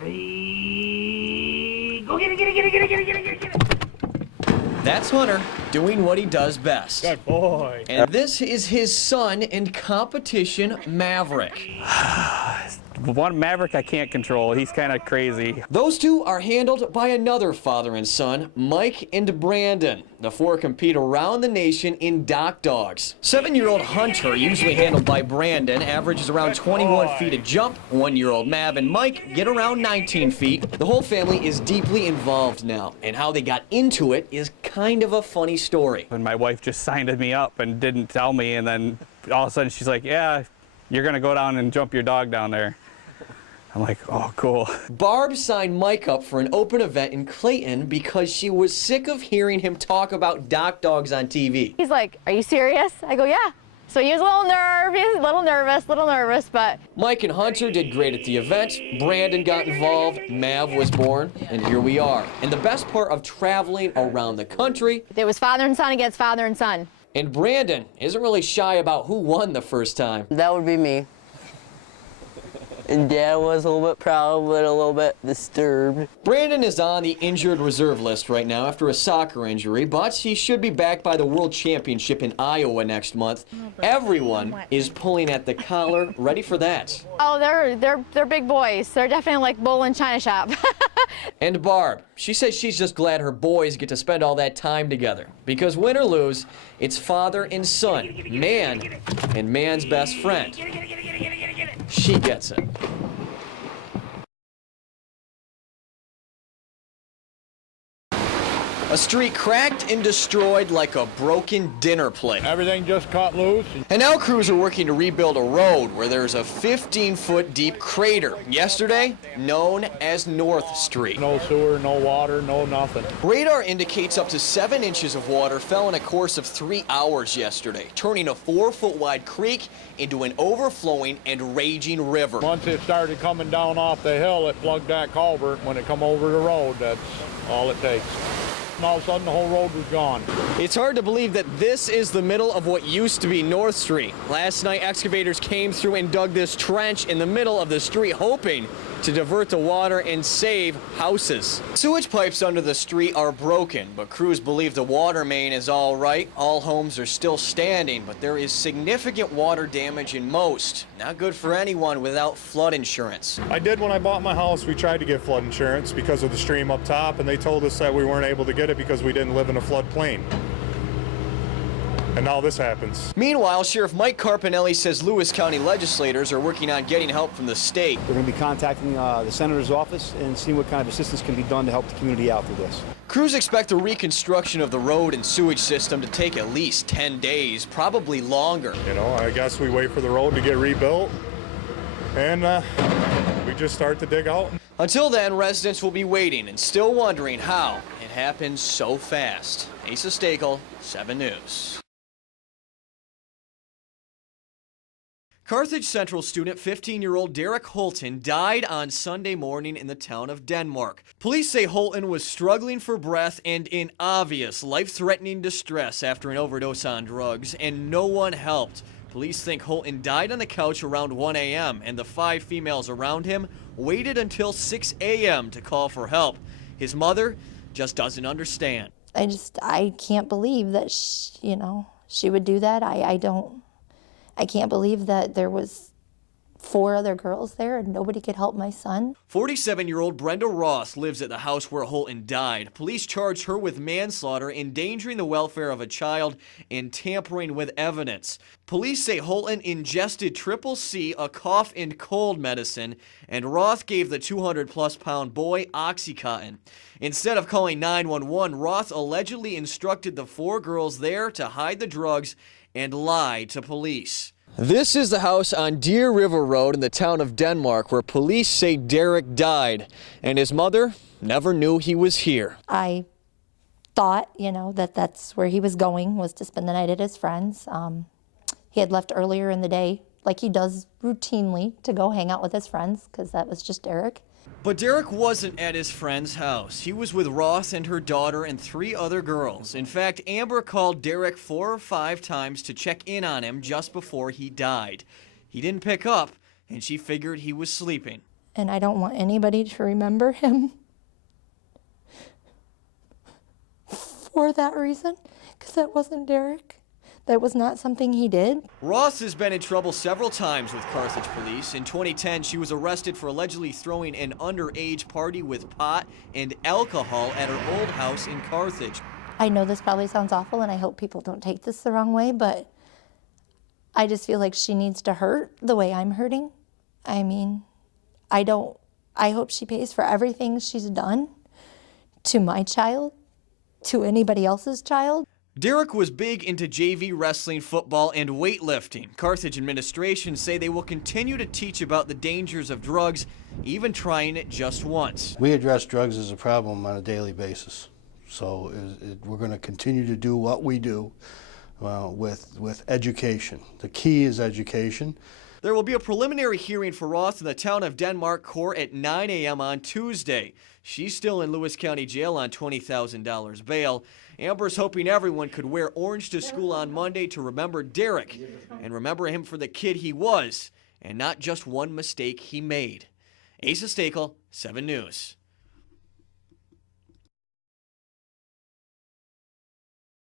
Hey, go get it, get it, get it, get it, get it, get it, get it, get it. That's Hunter doing what he does best. Good boy. And this is his son in competition, Maverick. One Maverick I can't control. He's kind of crazy. Those two are handled by another father and son, Mike and Brandon. The four compete around the nation in dock dogs. 7-year-old Hunter, usually handled by Brandon, averages around 21 feet a jump. 1-year-old Mav and Mike get around 19 feet. The whole family is deeply involved now, and how they got into it is kind of a funny story. And my wife just signed me up and didn't tell me, and then all of a sudden she's like, yeah, you're gonna go down and jump your dog down there. I'm like, oh, cool. Barb signed Mike up for an open event in Clayton because she was sick of hearing him talk about dock dogs on TV. He's like, are you serious? I go, yeah. So he was a little nervous, but... Mike and Hunter did great at the event. Brandon got involved. Mav was born, and here we are. And the best part of traveling around the country... It was father and son against father and son. And Brandon isn't really shy about who won the first time. That would be me. And Dad was a little bit proud, but a little bit disturbed. Brandon is on the injured reserve list right now after a soccer injury, but he should be back by the World Championship in Iowa next month. Everyone is pulling at the collar, ready for that. Oh, they're big boys. They're definitely like bull in China shop. And Barb, she says she's just glad her boys get to spend all that time together. Because win or lose, it's father and son, man and man's best friend. She gets it. A street cracked and destroyed like a broken dinner plate. Everything just cut loose. And now crews are working to rebuild a road where there's a 15-foot deep crater, yesterday known as North Street. No sewer, no water, no nothing. Radar indicates up to 7 inches of water fell in a course of 3 hours yesterday, turning a 4-foot wide creek into an overflowing and raging river. Once it started coming down off the hill, it plugged that culvert. When it come over the road, that's all it takes. And all of a sudden, the whole road was gone. It's hard to believe that this is the middle of what used to be North Street. Last night, excavators came through and dug this trench in the middle of the street, hoping to divert the water and save houses. Sewage pipes under the street are broken, but crews believe the water main is all right. All homes are still standing, but there is significant water damage in most. Not good for anyone without flood insurance. I did when I bought my house. We tried to get flood insurance because of the stream up top, and they told us that we weren't able to get it because we didn't live in a floodplain. And now this happens. Meanwhile, Sheriff Mike Carpinelli says Lewis County legislators are working on getting help from the state. We're going to be contacting the senator's office and seeing what kind of assistance can be done to help the community out through this. Crews expect the reconstruction of the road and sewage system to take at least 10 days, probably longer. You know, I guess we wait for the road to get rebuilt, and we just start to dig out. Until then, residents will be waiting and still wondering how it happened so fast. Asa Stackel, 7 News. Carthage Central student 15-year-old Derek Holton died on Sunday morning in the town of Denmark. Police say Holton was struggling for breath and in obvious life-threatening distress after an overdose on drugs, and no one helped. Police think Holton died on the couch around 1 a.m., and the 5 females around him waited until 6 a.m. to call for help. His mother just doesn't understand. I can't believe that, she would do that. I can't believe that there was 4 other girls there and nobody could help my son. 47-year-old Brenda Ross lives at the house where Holton died. Police charged her with manslaughter, endangering the welfare of a child, and tampering with evidence. Police say Holton ingested Triple C, a cough and cold medicine, and Roth gave the 200-plus pound boy Oxycontin. Instead of calling 911, Roth allegedly instructed the 4 girls there to hide the drugs and lie to police. This is the house on Deer River Road in the town of Denmark where police say Derek died, and his mother never knew he was here. I thought, that that's where he was going, was to spend the night at his friend's. He had left earlier in the day, like he does routinely, to go hang out with his friends, because that was just Derek. But Derek wasn't at his friend's house. He was with Ross and her daughter and 3 other girls. In fact, Amber called Derek 4 or 5 times to check in on him just before he died. He didn't pick up, and she figured he was sleeping. And I don't want anybody to remember him for that reason, because that wasn't Derek. That was not something he did. Ross has been in trouble several times with Carthage police. In 2010, she was arrested for allegedly throwing an underage party with pot and alcohol at her old house in Carthage. I know this probably sounds awful, and I hope people don't take this the wrong way, but I just feel like she needs to hurt the way I'm hurting. I mean, I hope she pays for everything she's done to my child, to anybody else's child. Derek was big into JV wrestling, football, and weightlifting. Carthage administration say they will continue to teach about the dangers of drugs, even trying it just once. We address drugs as a problem on a daily basis. So we're going to continue to do what we do with education. The key is education. There will be a preliminary hearing for Ross in the town of Denmark court at 9 a.m. on Tuesday. She's still in Lewis County Jail on $20,000 bail. Amber's hoping everyone could wear orange to school on Monday to remember Derek and remember him for the kid he was and not just one mistake he made. Asa Stackel, 7 News.